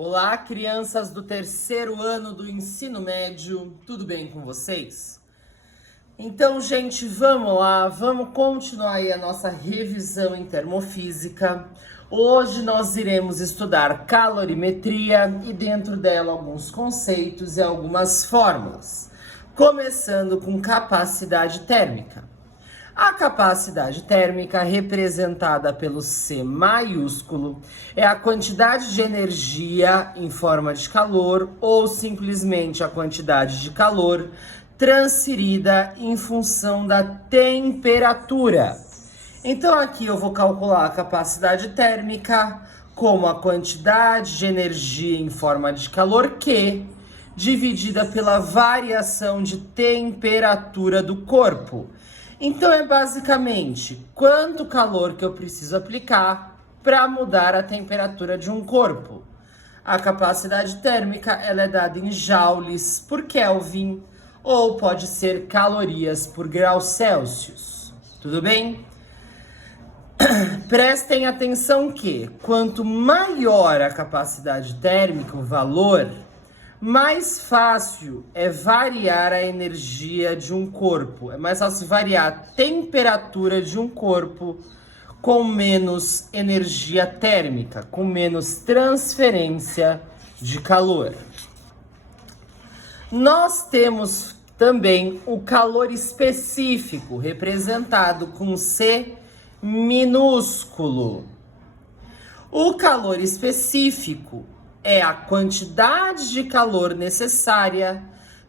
Olá, crianças do terceiro ano do ensino médio, tudo bem com vocês? Então, gente, vamos lá, vamos continuar aí a nossa revisão em termofísica. Hoje nós iremos estudar calorimetria e dentro dela alguns conceitos e algumas fórmulas, começando com capacidade térmica. A capacidade térmica, representada pelo C maiúsculo, é a quantidade de energia em forma de calor ou simplesmente a quantidade de calor transferida em função da temperatura. Então aqui eu vou calcular a capacidade térmica como a quantidade de energia em forma de calor Q, dividida pela variação de temperatura do corpo. Então é basicamente quanto calor que eu preciso aplicar para mudar a temperatura de um corpo. A capacidade térmica ela é dada em joules por Kelvin ou pode ser calorias por grau Celsius. Tudo bem? Prestem atenção que quanto maior a capacidade térmica, o valor, mais fácil é variar a energia de um corpo. É mais fácil variar a temperatura de um corpo com menos energia térmica, com menos transferência de calor. Nós temos também o calor específico, representado com C minúsculo. O calor específico é a quantidade de calor necessária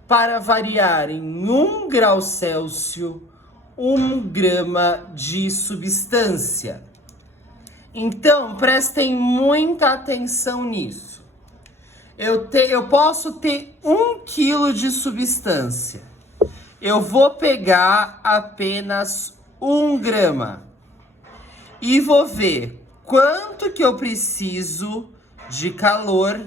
para variar em 1 grau Celsius 1 grama de substância. Então, prestem muita atenção nisso. Eu posso ter 1 quilo de substância. Eu vou pegar apenas 1 grama e vou ver quanto que eu preciso de calor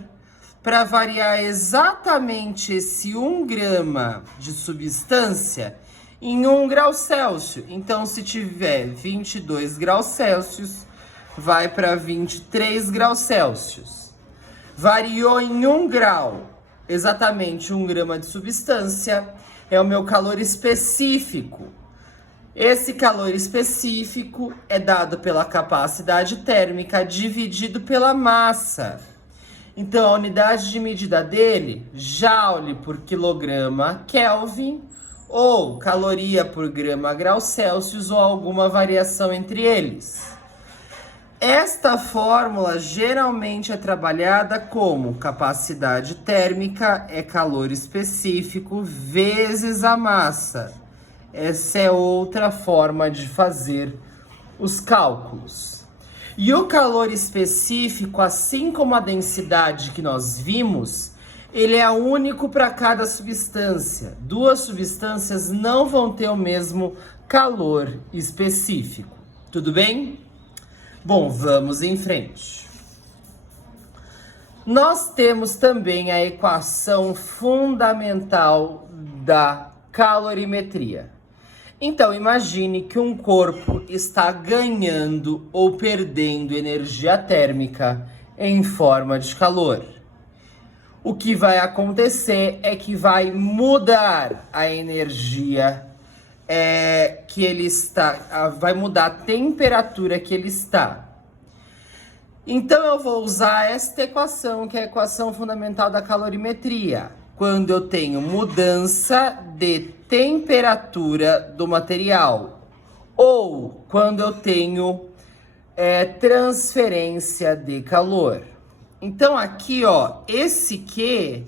para variar exatamente esse 1 grama de substância em 1 grau Celsius. Então, se tiver 22 graus Celsius, vai para 23 graus Celsius. Variou em 1 grau, exatamente 1 grama de substância, é o meu calor específico. Esse calor específico é dado pela capacidade térmica dividido pela massa. Então, a unidade de medida dele, joule por quilograma Kelvin, ou caloria por grama grau Celsius, ou alguma variação entre eles. Esta fórmula geralmente é trabalhada como capacidade térmica é calor específico vezes a massa. Essa é outra forma de fazer os cálculos. E o calor específico, assim como a densidade que nós vimos, ele é único para cada substância. Duas substâncias não vão ter o mesmo calor específico. Tudo bem? Bom, vamos em frente. Nós temos também a equação fundamental da calorimetria. Então, imagine que um corpo está ganhando ou perdendo energia térmica em forma de calor. O que vai acontecer é que vai mudar a energia que ele está, vai mudar a temperatura que ele está. Então, eu vou usar esta equação, que é a equação fundamental da calorimetria, quando eu tenho mudança de temperatura do material ou quando eu tenho transferência de calor. Então aqui, ó, esse Q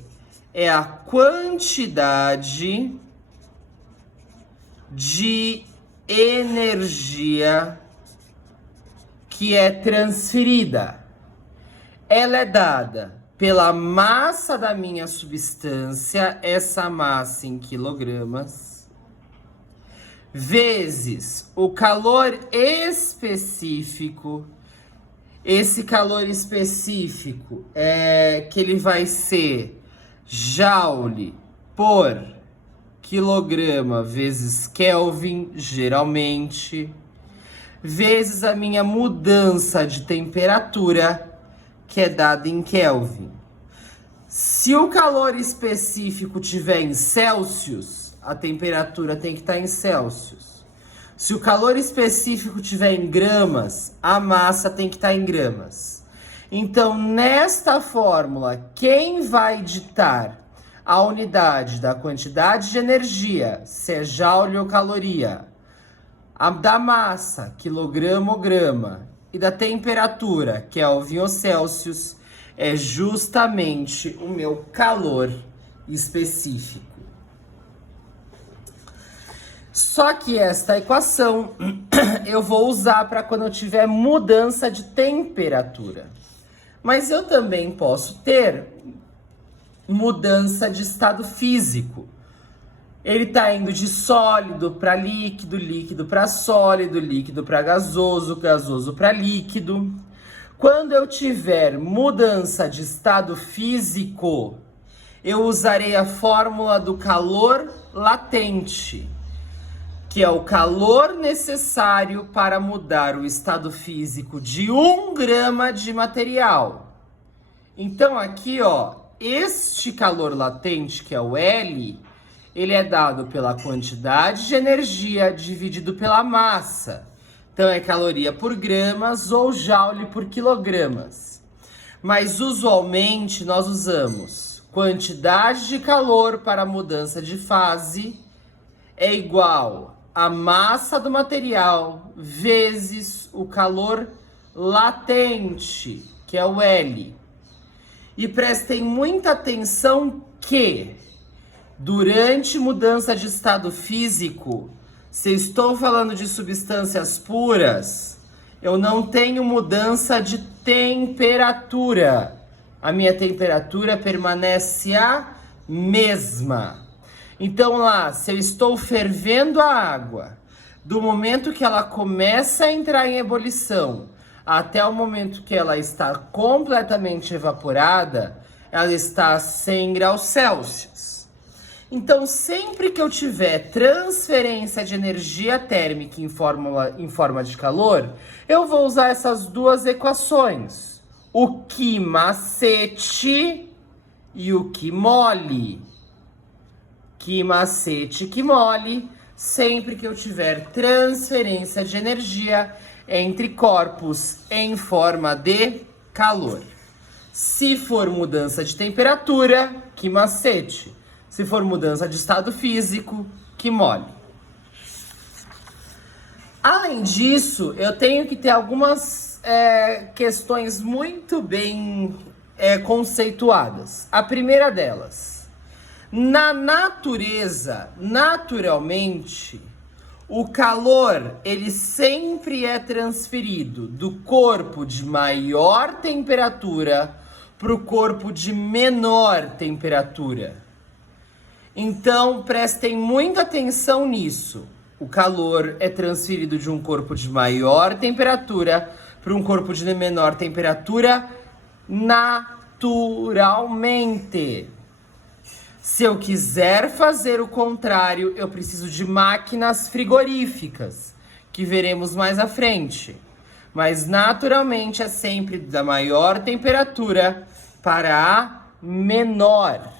é a quantidade de energia que é transferida. Ela é dada pela massa da minha substância, essa massa em quilogramas, vezes o calor específico. Esse calor específico que ele vai ser joule por quilograma vezes Kelvin, geralmente, vezes a minha mudança de temperatura, que é dada em Kelvin. Se o calor específico tiver em Celsius, a temperatura tem que estar em Celsius. Se o calor específico tiver em gramas, a massa tem que estar em gramas. Então, nesta fórmula, quem vai ditar a unidade da quantidade de energia, se é joule ou caloria, a da massa, quilograma ou grama, e da temperatura, Kelvin ou Celsius, é justamente o meu calor específico. Só que esta equação eu vou usar para quando eu tiver mudança de temperatura. Mas eu também posso ter mudança de estado físico. Ele está indo de sólido para líquido, líquido para sólido, líquido para gasoso, gasoso para líquido. Quando eu tiver mudança de estado físico, eu usarei a fórmula do calor latente, que é o calor necessário para mudar o estado físico de 1 grama de material. Então aqui, ó, este calor latente, que é o L, ele é dado pela quantidade de energia dividido pela massa. Então é caloria por gramas ou joule por quilogramas. Mas usualmente nós usamos quantidade de calor para mudança de fase é igual a massa do material vezes o calor latente, que é o L. E prestem muita atenção que, durante mudança de estado físico, se eu estou falando de substâncias puras, eu não tenho mudança de temperatura. A minha temperatura permanece a mesma. Então lá, se eu estou fervendo a água, do momento que ela começa a entrar em ebulição até o momento que ela está completamente evaporada, ela está a 100 graus Celsius. Então, sempre que eu tiver transferência de energia térmica em forma de calor, eu vou usar essas duas equações. O que macete e o que mole. Que macete, que mole, sempre que eu tiver transferência de energia entre corpos em forma de calor. Se for mudança de temperatura, que macete. Se for mudança de estado físico, que mole. Além disso, eu tenho que ter algumas questões muito bem conceituadas. A primeira delas, na natureza, naturalmente, o calor, ele sempre é transferido do corpo de maior temperatura para o corpo de menor temperatura. Então, prestem muita atenção nisso. O calor é transferido de um corpo de maior temperatura para um corpo de menor temperatura naturalmente. Se eu quiser fazer o contrário, eu preciso de máquinas frigoríficas, que veremos mais à frente. Mas naturalmente é sempre da maior temperatura para a menor.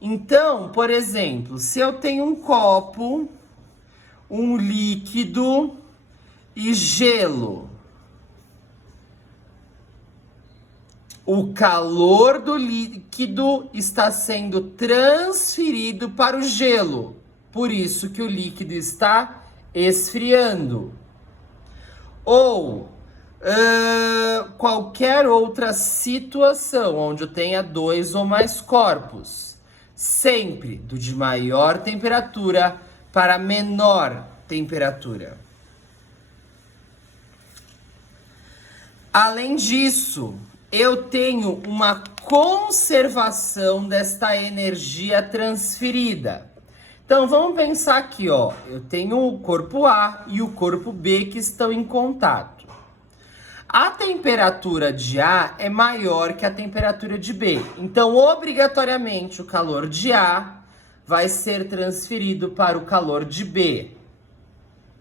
Então, por exemplo, se eu tenho um copo, um líquido e gelo, o calor do líquido está sendo transferido para o gelo, por isso que o líquido está esfriando. Ou qualquer outra situação onde eu tenha 2 ou mais corpos, sempre do de maior temperatura para menor temperatura. Além disso, eu tenho uma conservação desta energia transferida. Então, vamos pensar aqui, ó. Eu tenho o corpo A e o corpo B que estão em contato. A temperatura de A é maior que a temperatura de B. Então, obrigatoriamente, o calor de A vai ser transferido para o calor de B,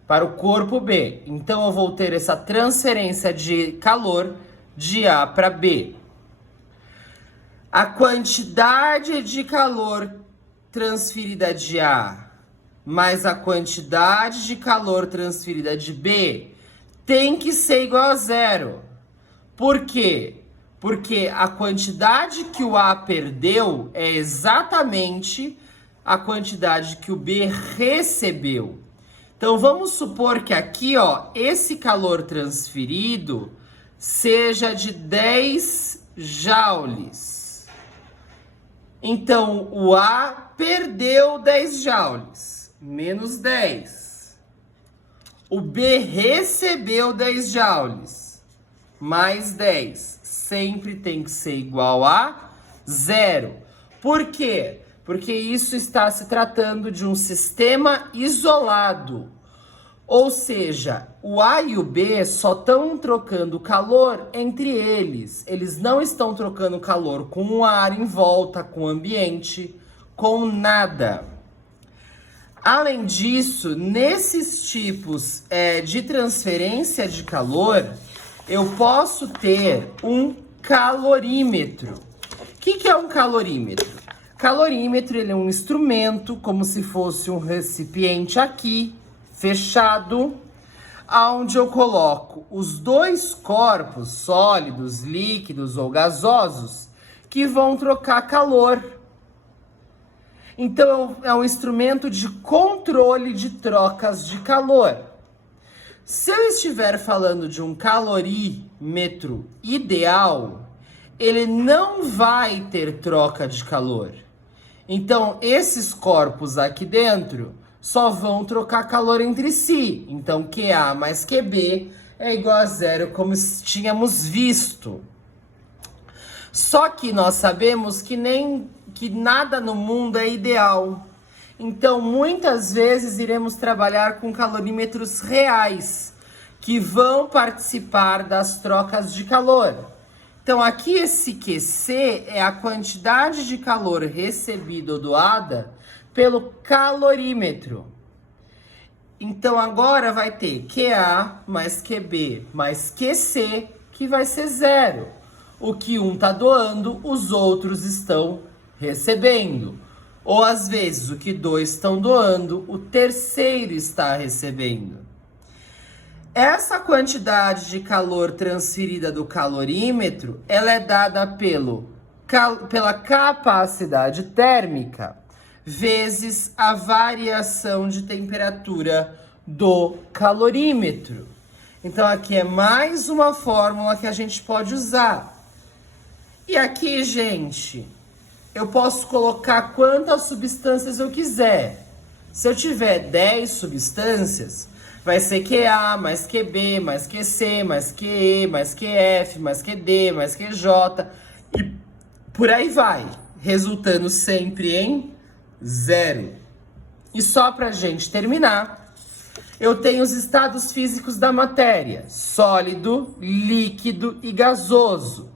para o corpo B. Então, eu vou ter essa transferência de calor de A para B. A quantidade de calor transferida de A mais a quantidade de calor transferida de B tem que ser igual a zero. Por quê? Porque a quantidade que o A perdeu é exatamente a quantidade que o B recebeu. Então vamos supor que aqui, ó, esse calor transferido seja de 10 joules. Então o A perdeu 10 joules, menos 10. O B recebeu 10 joules, mais 10. Sempre tem que ser igual a zero. Por quê? Porque isso está se tratando de um sistema isolado. Ou seja, o A e o B só estão trocando calor entre eles. Eles não estão trocando calor com o ar em volta, com o ambiente, com nada. Além disso, nesses tipos de transferência de calor, eu posso ter um calorímetro. O que é um calorímetro? Calorímetro, ele é um instrumento, como se fosse um recipiente aqui, fechado, onde eu coloco os dois corpos sólidos, líquidos ou gasosos, que vão trocar calor. Então, é um instrumento de controle de trocas de calor. Se eu estiver falando de um calorímetro ideal, ele não vai ter troca de calor. Então, esses corpos aqui dentro só vão trocar calor entre si. Então, QA mais QB é igual a zero, como tínhamos visto. Só que nós sabemos que nada no mundo é ideal. Então, muitas vezes iremos trabalhar com calorímetros reais, que vão participar das trocas de calor. Então, aqui esse QC é a quantidade de calor recebida ou doada pelo calorímetro. Então, agora vai ter QA mais QB mais QC, que vai ser zero. O que um está doando, os outros estão recebendo. Ou, às vezes, o que dois estão doando, o terceiro está recebendo. Essa quantidade de calor transferida do calorímetro, ela é dada pela capacidade térmica vezes a variação de temperatura do calorímetro. Então, aqui é mais uma fórmula que a gente pode usar. E aqui, gente, eu posso colocar quantas substâncias eu quiser. Se eu tiver 10 substâncias, vai ser QA, mais QB, mais QC, mais QE, mais QF, mais QD, mais QJ. E por aí vai, resultando sempre em zero. E só pra gente terminar, eu tenho os estados físicos da matéria: sólido, líquido e gasoso,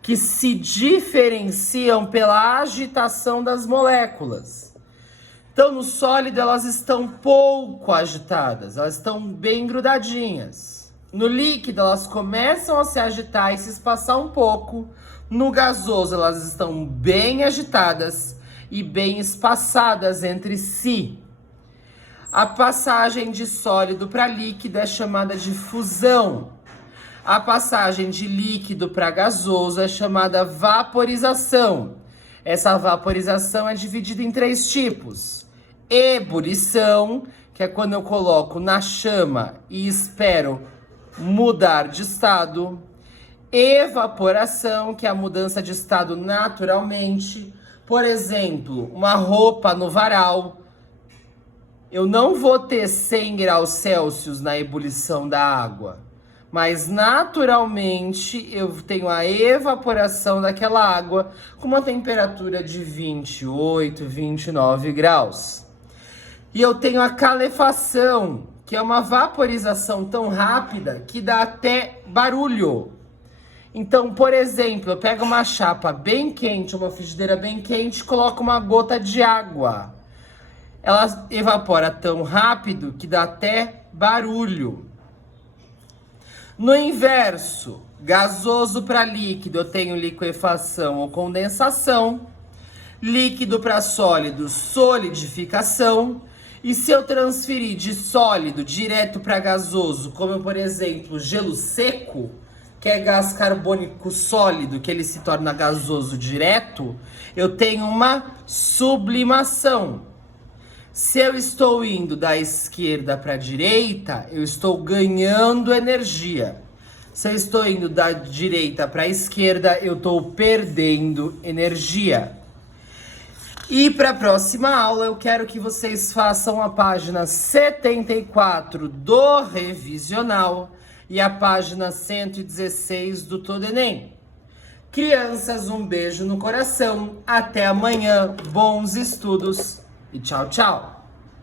que se diferenciam pela agitação das moléculas. Então, no sólido, elas estão pouco agitadas, elas estão bem grudadinhas. No líquido, elas começam a se agitar e se espaçar um pouco. No gasoso, elas estão bem agitadas e bem espaçadas entre si. A passagem de sólido para líquido é chamada de fusão. A passagem de líquido para gasoso é chamada vaporização. Essa vaporização é dividida em 3 tipos. Ebulição, que é quando eu coloco na chama e espero mudar de estado. Evaporação, que é a mudança de estado naturalmente. Por exemplo, uma roupa no varal. Eu não vou ter 100 graus Celsius na ebulição da água, mas naturalmente eu tenho a evaporação daquela água com uma temperatura de 28, 29 graus. E eu tenho a calefação, que é uma vaporização tão rápida que dá até barulho. Então, por exemplo, eu pego uma chapa bem quente, uma frigideira bem quente, e coloco uma gota de água. Ela evapora tão rápido que dá até barulho. No inverso, Gasoso para líquido, eu tenho liquefação ou condensação. Líquido para sólido, solidificação. E se eu transferir de sólido direto para gasoso, como por exemplo gelo seco, que é gás carbônico sólido, que ele se torna gasoso direto, eu tenho uma sublimação. Se eu estou indo da esquerda para a direita, eu estou ganhando energia. Se eu estou indo da direita para a esquerda, eu estou perdendo energia. E para a próxima aula, eu quero que vocês façam a página 74 do Revisional e a página 116 do Todo Enem. Crianças, um beijo no coração. Até amanhã. Bons estudos e tchau, tchau.